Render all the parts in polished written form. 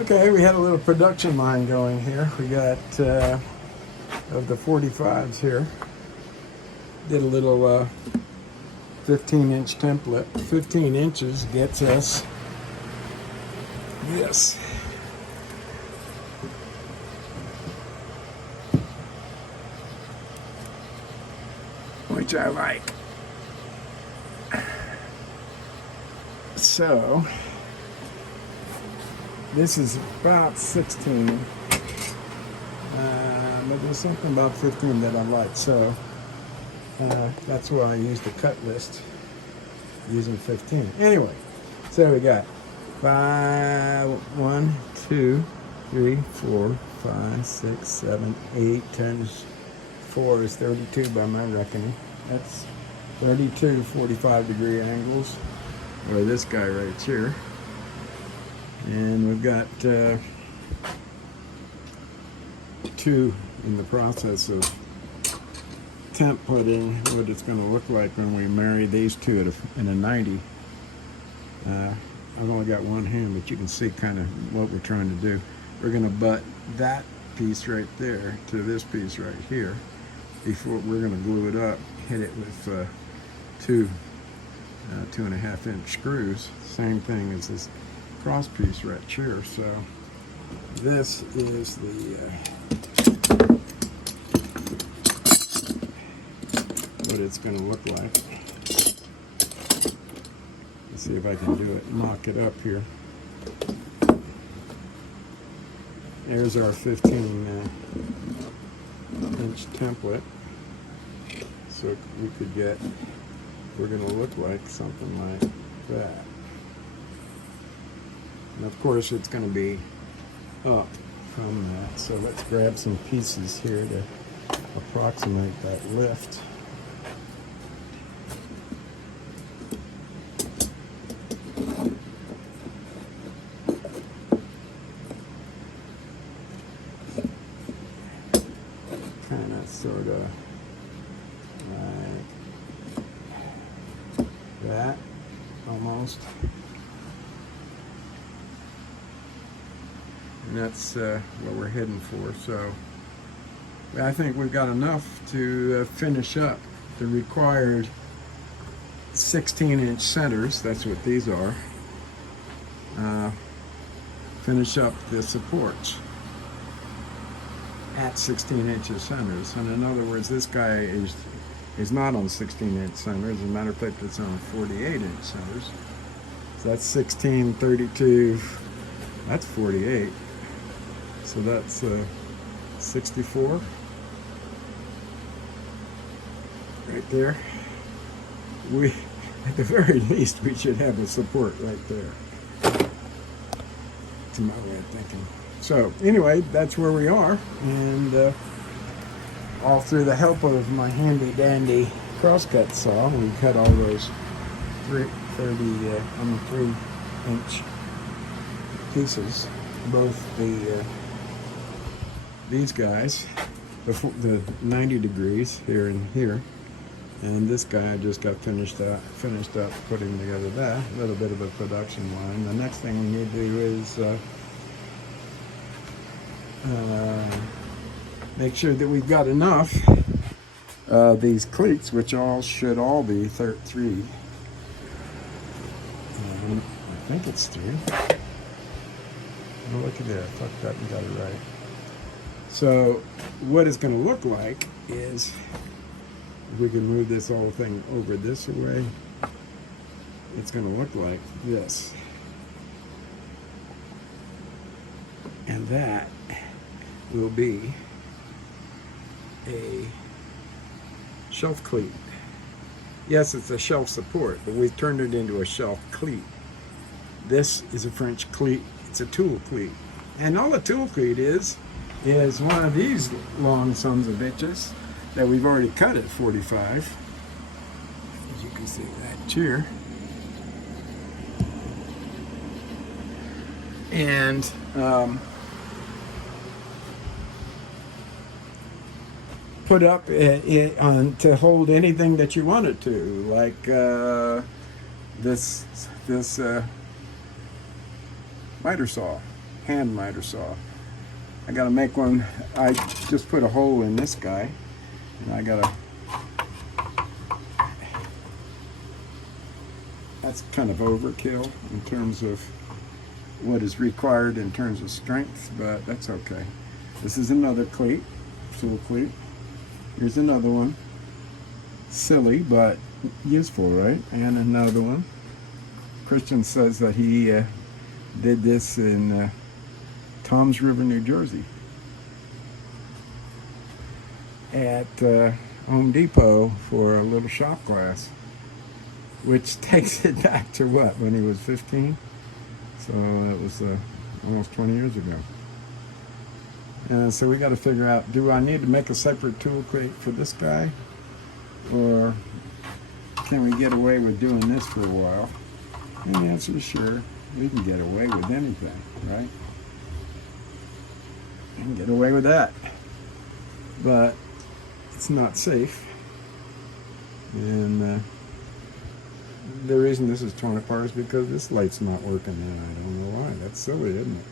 Okay, we had a little production line going here. We got of the 45s here. Did a little 15-inch template. 15 inches gets us this. Which I like. So this is about 16, but there's something about 15 that I like, so that's why I use the cut list using 15. Anyway, so we got 1, 2, 3, 4, 5, 6, 7, 8, 10, 4 is 32 by my reckoning. That's 32 45-degree angles, or this guy right here. And we've got 2 in the process of templating what it's going to look like when we marry these two in a 90. I've only got one hand, but you can see kind of what we're trying to do. We're going to butt that piece right there to this piece right here before we're going to glue it up, hit it with 2.5-inch screws. Same thing as this cross piece right here. So this is what it's going to look like. Let's see if I can do it, mock it up here. There's our 15-inch template. So we could get, we're going to look like something like that. And of course it's going to be up from that. So let's grab some pieces here to approximate that lift. Kind of, sort of like that, almost. And that's what we're heading for. So I think we've got enough to finish up the required 16-inch centers. That's what these are. Finish up the supports at 16 inches centers. And in other words, this guy is not on 16-inch centers. As a matter of fact, it's on 48-inch centers. So that's 16, 32, that's 48. So that's 64 right there. We, at the very least, we should have a support right there, to my way of thinking. So anyway, that's where we are, and all through the help of my handy dandy crosscut saw, we cut all those 3-inch pieces, both these guys, the 90 degrees here and here, and this guy I just got finished up putting together that. A little bit of a production line. The next thing we need to do is make sure that we've got enough these cleats, which should all be 3. I think it's 3. Oh, look at there, I fucked up and got it right. So what it's going to look like is, if we can move this whole thing over this way, it's going to look like this. And that will be a shelf cleat. Yes, it's a shelf support, but we've turned it into a shelf cleat. This is a French cleat. It's a tool cleat. And all a tool cleat is one of these long sons of bitches that we've already cut at 45. As you can see that here. And put up to hold anything that you want it to, like this miter saw. hand miter saw. I gotta make one. I just put a hole in this guy, and I gotta. That's kind of overkill in terms of what is required in terms of strength, but that's okay. This is another cleat, tool cleat. Here's another one. Silly, but useful, right? And another one. Christian says that he did this in Toms River, New Jersey, at Home Depot for a little shop class, which takes it back to what, when he was 15? So it was almost 20 years ago. So we got to figure out, do I need to make a separate tool crate for this guy? Or can we get away with doing this for a while? And the answer is sure. We can get away with anything, right? We can get away with that. But it's not safe. And the reason this is torn apart is because this light's not working, and I don't know why. That's silly, isn't it?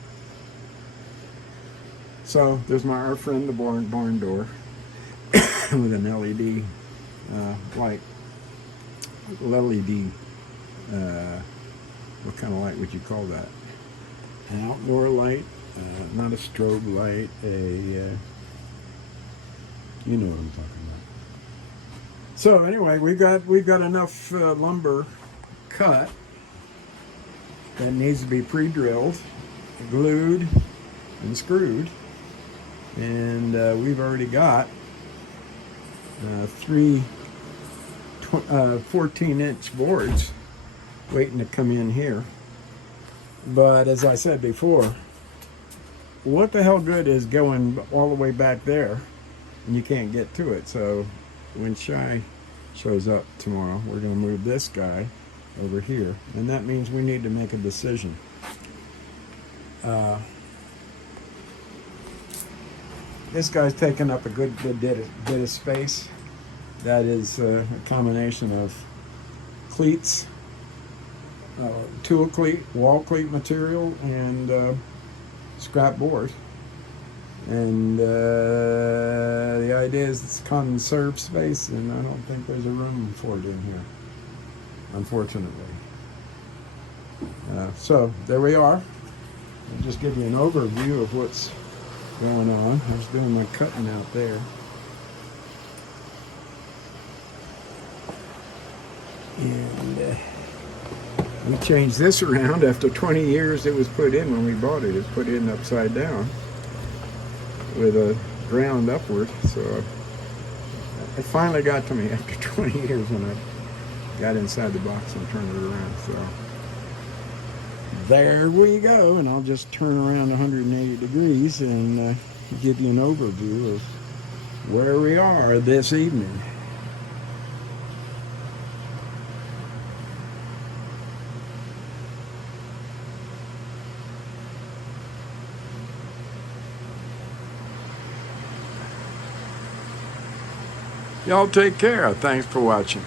So there's our friend, the barn door, with an LED light. LED, what kind of light would you call that? An outdoor light, not a strobe light, you know what I'm talking about. So anyway, we've got enough lumber cut that needs to be pre-drilled, glued, and screwed. And we've already got three 14-inch boards waiting to come in here. But as I said before, what the hell good is going all the way back there and you can't get to it? So when Shai shows up tomorrow, we're going to move this guy over here, and that means we need to make a decision. This guy's taking up a good bit of space. That is a combination of cleats, tool cleat, wall cleat material, and scrap board. And the idea is it's conserve space, and I don't think there's a room for it in here, unfortunately. So there we are. I'll just give you an overview of what's going on. I was doing my cutting out there. And we changed this around after 20 years. It was put in when we bought it. It was put in upside down with a ground upward. So it finally got to me after 20 years when I got inside the box and turned it around. So there we go. And I'll just turn around 180 degrees and give you an overview of where we are this evening. Y'all take care. Thanks for watching.